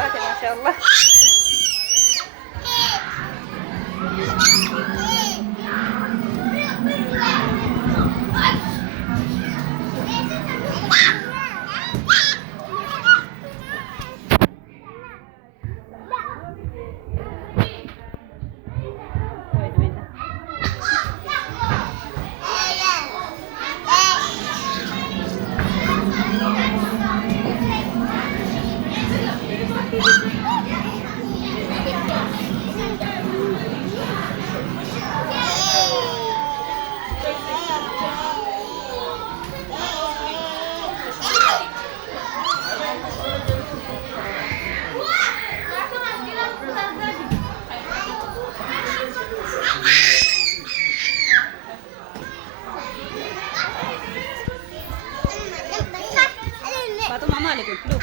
باتي ما شاء الله. Batu mama lagi dulu.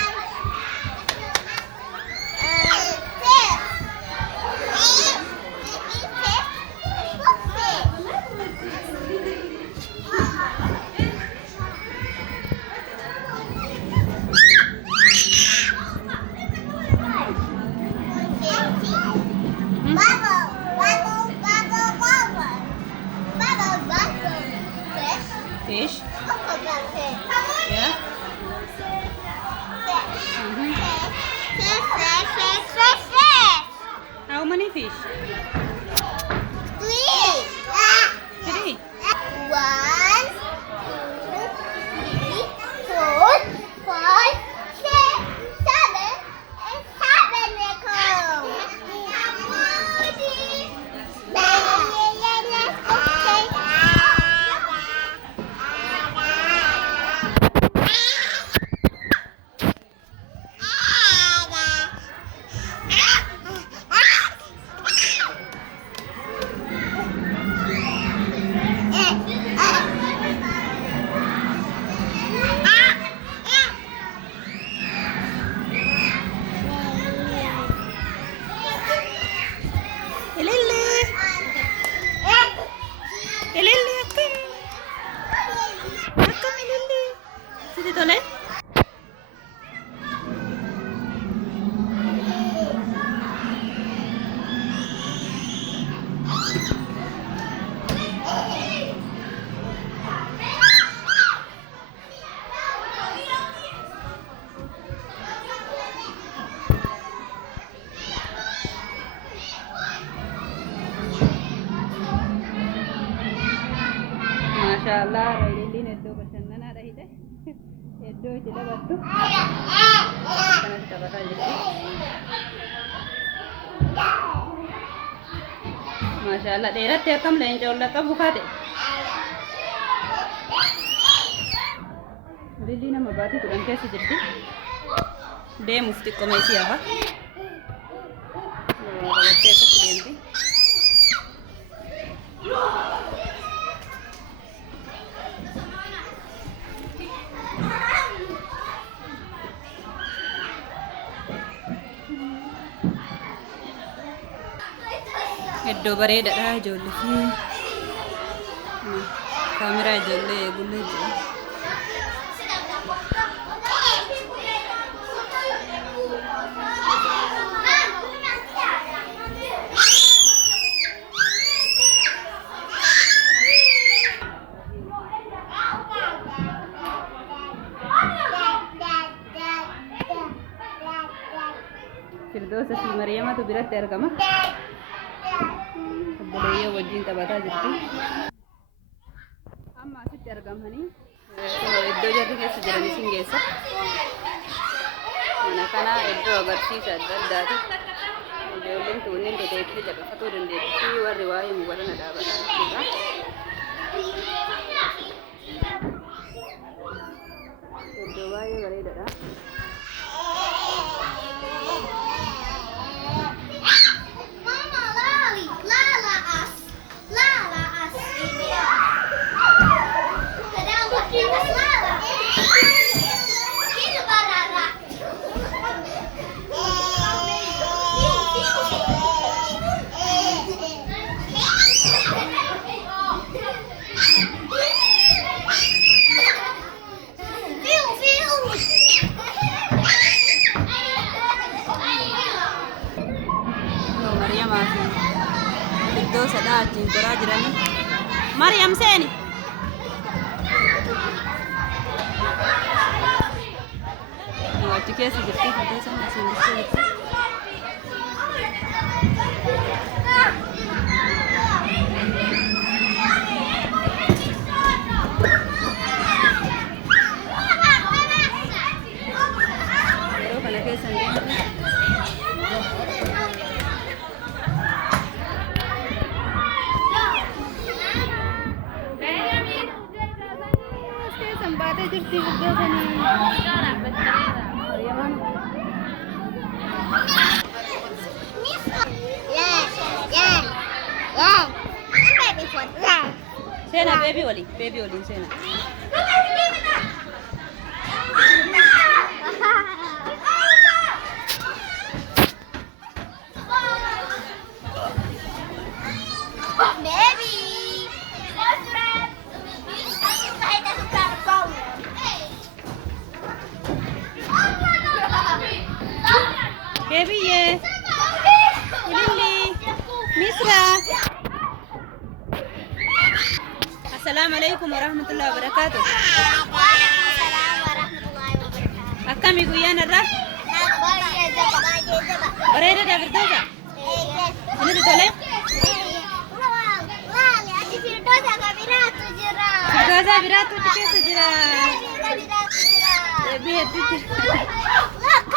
Fish. Yeah. How many fish? Three. 1, 2, 3, 4, 5, 6, 7, and 7 they come. Masyaallah, Lilin iddoo bashannanaadha hidhe. Iddoo itti taphattu. Kanatti taphataa jirti. Masyaallah, dheeratti akkam leenca olla qabu kaate. Lilli nama baatii 10 keessa jirti. Deemuuf xiqqoo meesii hafa. Qabattee akkatti deemti. Iddoo bareedaadha ijoollee fi kaameraa ijoollee eegullee jira. Firdoosa fi Mariyaamatu biratti argama. Obboleeyyaa wajjin taphataa jirti. Amma asitti argamanii iddoo jarri keessa jiran isin geessa. Mana kana iddoo agarsiisa adda addaati. Ijoolleen tuunneen dedeebi'ee caqafatuu dandeetti. Warri waa'ee mukarana dhaabataa jirudha. Iddoo baay'ee bareedaadha. gurguraa jiranii. Mariam seeni. Achi keessa jirti fatee sana seenistee jirti. Yeroo kana keessa hin deemtu. Baatee jirti iddoo kanaa. Sena baby waliin sena. Baby ye. Lili. Misra. Assalamualaikum warahmatullahi wabarakatuh. Akkami guyyaan irraa? Bareedaadha Firdoosa? Sinutti tole? Firdoosa biraatu achi keessa jira. Baby hedduu jira.